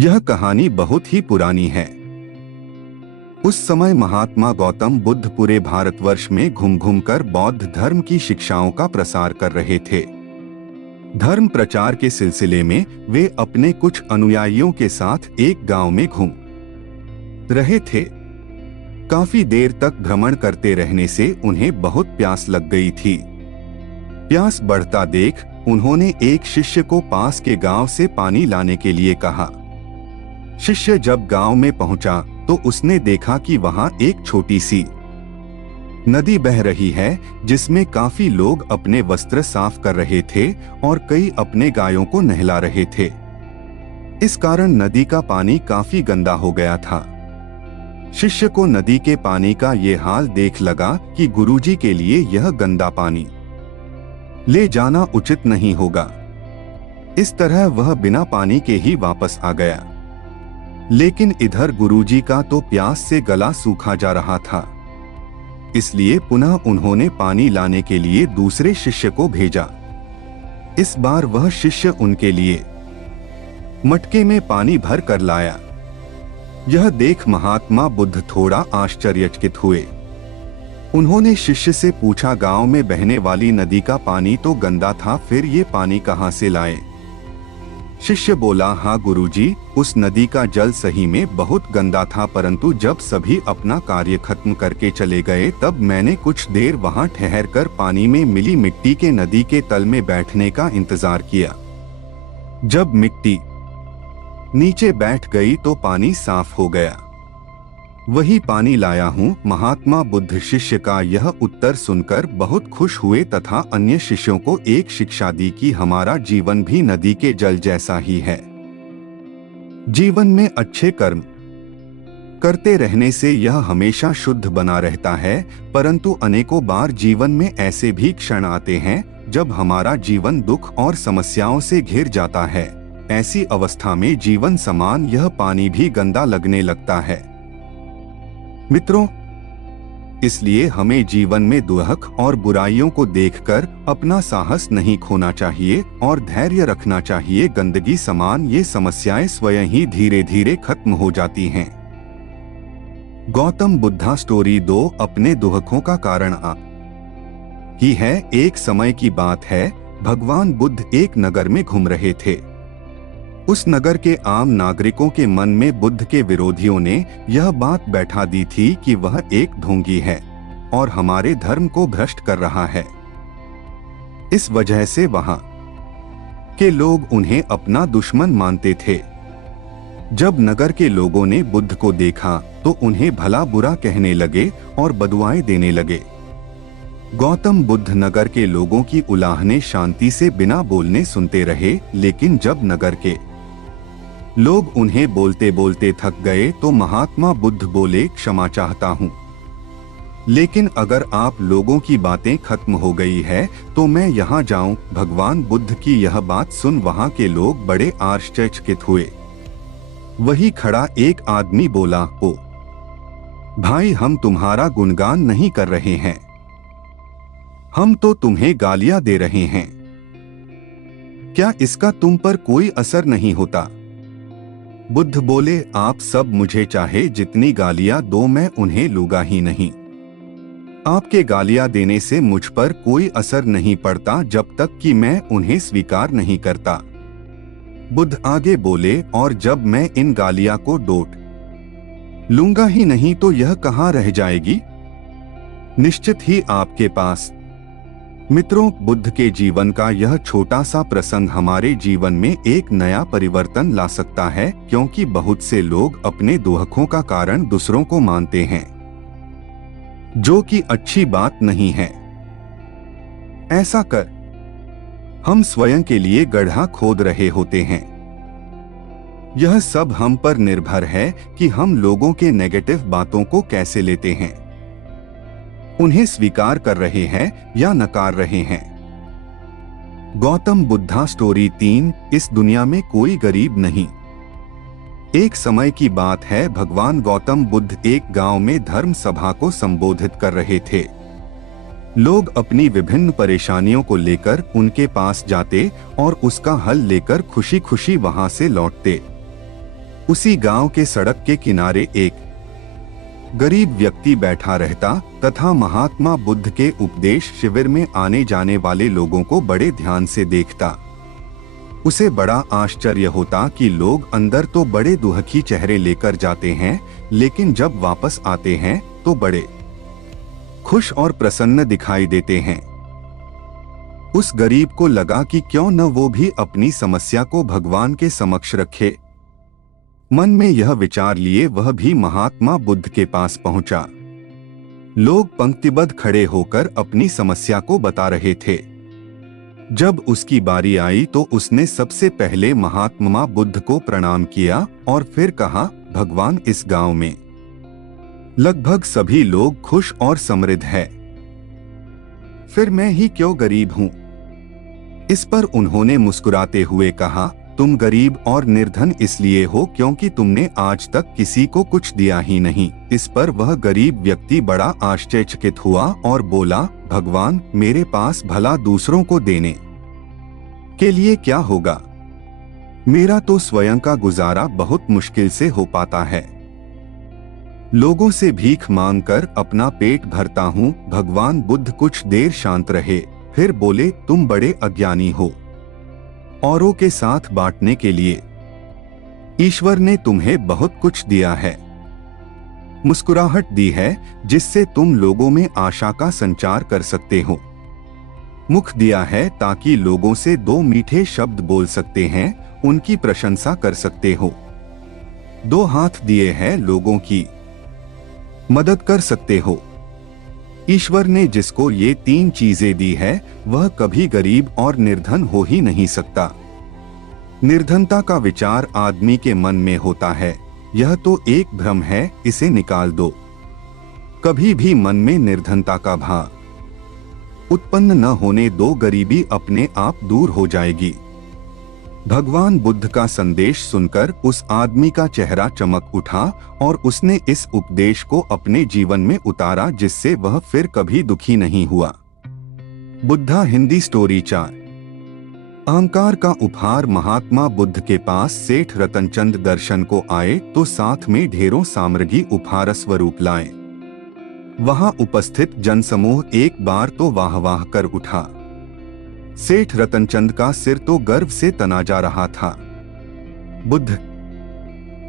यह कहानी बहुत ही पुरानी है। उस समय महात्मा गौतम बुद्ध पूरे भारतवर्ष में घूम घूम कर बौद्ध धर्म की शिक्षाओं का प्रसार कर रहे थे। धर्म प्रचार के सिलसिले में वे अपने कुछ अनुयायियों के साथ एक गांव में घूम रहे थे। काफी देर तक भ्रमण करते रहने से उन्हें बहुत प्यास लग गई थी। प्यास बढ़ता देख उन्होंने एक शिष्य को पास के गांव से पानी लाने के लिए कहा। शिष्य जब गांव में पहुंचा तो उसने देखा कि वहां एक छोटी सी नदी बह रही है, जिसमें काफी लोग अपने वस्त्र साफ कर रहे थे और कई अपने गायों को नहला रहे थे। इस कारण नदी का पानी काफी गंदा हो गया था। शिष्य को नदी के पानी का ये हाल देख लगा कि गुरुजी के लिए यह गंदा पानी ले जाना उचित नहीं होगा। इस तरह वह बिना पानी के ही वापस आ गया। लेकिन इधर गुरुजी का तो प्यास से गला सूखा जा रहा था, इसलिए पुनः उन्होंने पानी लाने के लिए दूसरे शिष्य को भेजा। इस बार वह शिष्य उनके लिए मटके में पानी भर कर लाया। यह देख महात्मा बुद्ध थोड़ा आश्चर्यचकित हुए। उन्होंने शिष्य से पूछा, गांव में बहने वाली नदी का पानी तो गंदा था, फिर ये पानी कहां से लाए? शिष्य बोला, हाँ गुरुजी, उस नदी का जल सही में बहुत गंदा था, परंतु जब सभी अपना कार्य खत्म करके चले गए तब मैंने कुछ देर वहां ठहरकर पानी में मिली मिट्टी के नदी के तल में बैठने का इंतजार किया। जब मिट्टी नीचे बैठ गई तो पानी साफ हो गया। वही पानी लाया हूँ। महात्मा बुद्ध शिष्य का यह उत्तर सुनकर बहुत खुश हुए तथा अन्य शिष्यों को एक शिक्षा दी कि हमारा जीवन भी नदी के जल जैसा ही है। जीवन में अच्छे कर्म करते रहने से यह हमेशा शुद्ध बना रहता है, परंतु अनेकों बार जीवन में ऐसे भी क्षण आते हैं जब हमारा जीवन दुख और समस्याओं से घिर जाता है। ऐसी अवस्था में जीवन समान यह पानी भी गंदा लगने लगता है। मित्रों, इसलिए हमें जीवन में दुख और बुराइयों को देखकर अपना साहस नहीं खोना चाहिए और धैर्य रखना चाहिए। गंदगी समान ये समस्याएं स्वयं ही धीरे धीरे खत्म हो जाती हैं। गौतम बुद्धा स्टोरी 2 अपने दुखों का कारण ही है। एक समय की बात है, भगवान बुद्ध एक नगर में घूम रहे थे। उस नगर के आम नागरिकों के मन में बुद्ध के विरोधियों ने यह बात बैठा दी थी कि वह एक ढोंगी है और हमारे धर्म को भ्रष्ट कर रहा है। इस वजह से वहां के लोग उन्हें अपना दुश्मन मानते थे। जब नगर के लोगों ने बुद्ध को देखा तो उन्हें भला बुरा कहने लगे और बदुआएं देने लगे। गौतम बुद्ध नगर के लोगों की उलाहने शांति से बिना बोलने सुनते रहे, लेकिन जब नगर के लोग उन्हें बोलते बोलते थक गए तो महात्मा बुद्ध बोले, क्षमा चाहता हूँ, लेकिन अगर आप लोगों की बातें खत्म हो गई है तो मैं यहाँ जाऊं। भगवान बुद्ध की यह बात सुन वहाँ के लोग बड़े आश्चर्यचकित हुए। वही खड़ा एक आदमी बोला, ओ भाई, हम तुम्हारा गुणगान नहीं कर रहे हैं, हम तो तुम्हें गालियां दे रहे हैं। क्या इसका तुम पर कोई असर नहीं होता? बुद्ध बोले, आप सब मुझे चाहे जितनी गालियां दो, मैं उन्हें लूंगा ही नहीं। आपके गालियां देने से मुझ पर कोई असर नहीं पड़ता जब तक कि मैं उन्हें स्वीकार नहीं करता। बुद्ध आगे बोले, और जब मैं इन गालियां को डोट लूंगा ही नहीं तो यह कहां रह जाएगी? निश्चित ही आपके पास। मित्रों, बुद्ध के जीवन का यह छोटा सा प्रसंग हमारे जीवन में एक नया परिवर्तन ला सकता है, क्योंकि बहुत से लोग अपने दुखों का कारण दूसरों को मानते हैं, जो कि अच्छी बात नहीं है। ऐसा कर हम स्वयं के लिए गड्ढा खोद रहे होते हैं। यह सब हम पर निर्भर है कि हम लोगों के नेगेटिव बातों को कैसे लेते हैं, उन्हें स्वीकार कर रहे हैं या नकार रहे हैं। गौतम बुद्धा स्टोरी 3। इस दुनिया में कोई गरीब नहीं। एक समय की बात है, भगवान गौतम बुद्ध एक गांव में धर्म सभा को संबोधित कर रहे थे। लोग अपनी विभिन्न परेशानियों को लेकर उनके पास जाते और उसका हल लेकर खुशी खुशी वहां से लौटते। उसी गांव के सड़क के किनारे एक गरीब व्यक्ति बैठा रहता तथा महात्मा बुद्ध के उपदेश शिविर में आने जाने वाले लोगों को बड़े ध्यान से देखता। उसे बड़ा आश्चर्य होता कि लोग अंदर तो बड़े दुखी चेहरे लेकर जाते हैं, लेकिन जब वापस आते हैं तो बड़े खुश और प्रसन्न दिखाई देते हैं। उस गरीब को लगा कि क्यों न वो भी अपनी समस्या को भगवान के समक्ष रखे। मन में यह विचार लिए वह भी महात्मा बुद्ध के पास पहुंचा। लोग पंक्तिबद्ध खड़े होकर अपनी समस्या को बता रहे थे। जब उसकी बारी आई तो उसने सबसे पहले महात्मा बुद्ध को प्रणाम किया और फिर कहा, भगवान, इस गांव में लगभग सभी लोग खुश और समृद्ध है, फिर मैं ही क्यों गरीब हूं? इस पर उन्होंने मुस्कुराते हुए कहा, तुम गरीब और निर्धन इसलिए हो क्योंकि तुमने आज तक किसी को कुछ दिया ही नहीं। इस पर वह गरीब व्यक्ति बड़ा आश्चर्यचकित हुआ और बोला, भगवान, मेरे पास भला दूसरों को देने के लिए क्या होगा? मेरा तो स्वयं का गुजारा बहुत मुश्किल से हो पाता है। लोगों से भीख मांगकर अपना पेट भरता हूँ। भगवान बुद्ध कुछ देर शांत रहे, फिर बोले, तुम बड़े अज्ञानी हो। औरों के साथ बांटने के लिए ईश्वर ने तुम्हें बहुत कुछ दिया है, मुस्कुराहट दी है जिससे तुम लोगों में आशा का संचार कर सकते हो, मुख दिया है ताकि लोगों से दो मीठे शब्द बोल सकते हैं, उनकी प्रशंसा कर सकते हो, दो हाथ दिए हैं, लोगों की मदद कर सकते हो। ईश्वर ने जिसको ये तीन चीजें दी है वह कभी गरीब और निर्धन हो ही नहीं सकता। निर्धनता का विचार आदमी के मन में होता है, यह तो एक भ्रम है, इसे निकाल दो। कभी भी मन में निर्धनता का भाव उत्पन्न न होने दो, गरीबी अपने आप दूर हो जाएगी। भगवान बुद्ध का संदेश सुनकर उस आदमी का चेहरा चमक उठा और उसने इस उपदेश को अपने जीवन में उतारा, जिससे वह फिर कभी दुखी नहीं हुआ। बुद्धा हिंदी स्टोरी 4। अहंकार का उपहार। महात्मा बुद्ध के पास सेठ रतनचंद दर्शन को आए तो साथ में ढेरों सामग्री उपहार स्वरूप लाए। वहां उपस्थित जनसमूह एक बार तो वाह वाह कर उठा। सेठ रतनचंद का सिर तो गर्व से तना जा रहा था। बुद्ध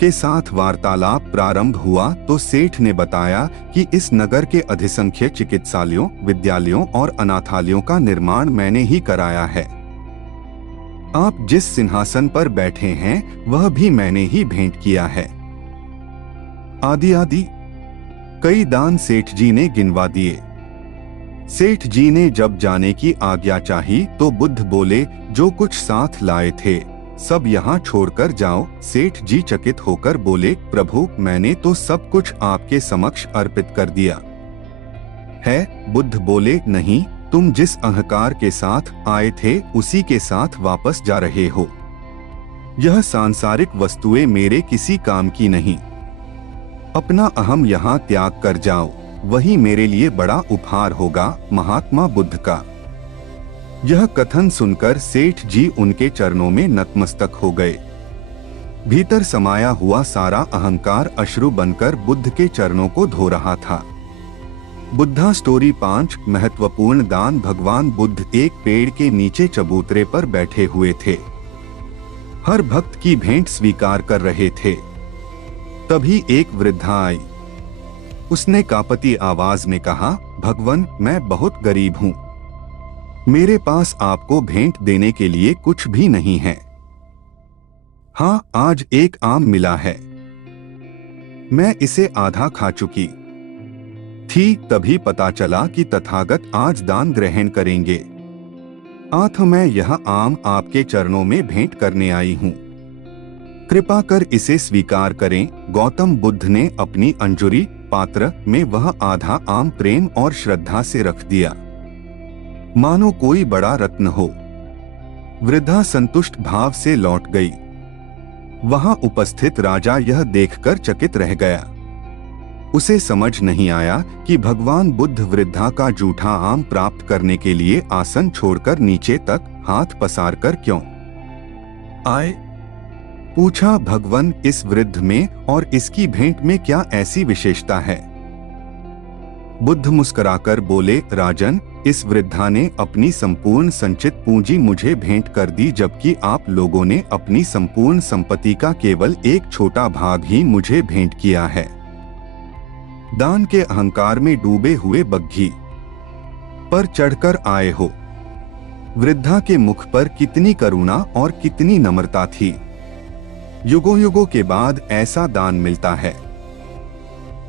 के साथ वार्तालाप प्रारंभ हुआ तो सेठ ने बताया कि इस नगर के अधिसंख्य चिकित्सालयों, विद्यालयों और अनाथालयों का निर्माण मैंने ही कराया है। आप जिस सिंहासन पर बैठे हैं वह भी मैंने ही भेंट किया है। आदि आदि कई दान सेठ जी ने गिनवा दिए। सेठ जी ने जब जाने की आज्ञा चाही तो बुद्ध बोले, जो कुछ साथ लाए थे सब यहाँ छोड़कर जाओ। सेठ जी चकित होकर बोले, प्रभु, मैंने तो सब कुछ आपके समक्ष अर्पित कर दिया है। बुद्ध बोले, नहीं, तुम जिस अहंकार के साथ आए थे उसी के साथ वापस जा रहे हो। यह सांसारिक वस्तुएं मेरे किसी काम की नहीं। अपना अहम यहाँ त्याग कर जाओ, वही मेरे लिए बड़ा उपहार होगा। महात्मा बुद्ध का यह कथन सुनकर सेठ जी उनके चरणों में नतमस्तक हो गए। भीतर समाया हुआ सारा अहंकार अश्रु बनकर बुद्ध के चरणों को धो रहा था। बुद्धा स्टोरी 5। महत्वपूर्ण दान। भगवान बुद्ध एक पेड़ के नीचे चबूतरे पर बैठे हुए थे। हर भक्त की भेंट स्वीकार कर रहे थे। तभी एक वृद्धा आई। उसने कांपती आवाज में कहा, भगवान, मैं बहुत गरीब हूँ, मेरे पास आपको भेंट देने के लिए कुछ भी नहीं है। हाँ, आज एक आम मिला है, मैं इसे आधा खा चुकी थी, तभी पता चला कि तथागत आज दान ग्रहण करेंगे। आथ मैं यह आम आपके चरणों में भेंट करने आई हूँ, कृपा कर इसे स्वीकार करें। गौतम बुद्ध ने अपनी अंजुरी पात्र में वह आधा आम प्रेम और श्रद्धा से रख दिया, मानो कोई बड़ा रत्न हो। वृद्धा संतुष्ट भाव से लौट गई। वहां उपस्थित राजा यह देखकर चकित रह गया। उसे समझ नहीं आया कि भगवान बुद्ध वृद्धा का जूठा आम प्राप्त करने के लिए आसन छोड़कर नीचे तक हाथ पसार कर क्यों आए। पूछा, भगवन, इस वृद्ध में और इसकी भेंट में क्या ऐसी विशेषता है? बुद्ध मुस्कुराकर बोले, राजन, इस वृद्धा ने अपनी संपूर्ण संचित पूंजी मुझे भेंट कर दी, जबकि आप लोगों ने अपनी संपूर्ण संपत्ति का केवल एक छोटा भाग ही मुझे भेंट किया है। दान के अहंकार में डूबे हुए बग्घी पर चढ़कर आए हो। वृद्धा के मुख पर कितनी करुणा और कितनी नम्रता थी। युगों युगों के बाद ऐसा दान मिलता है।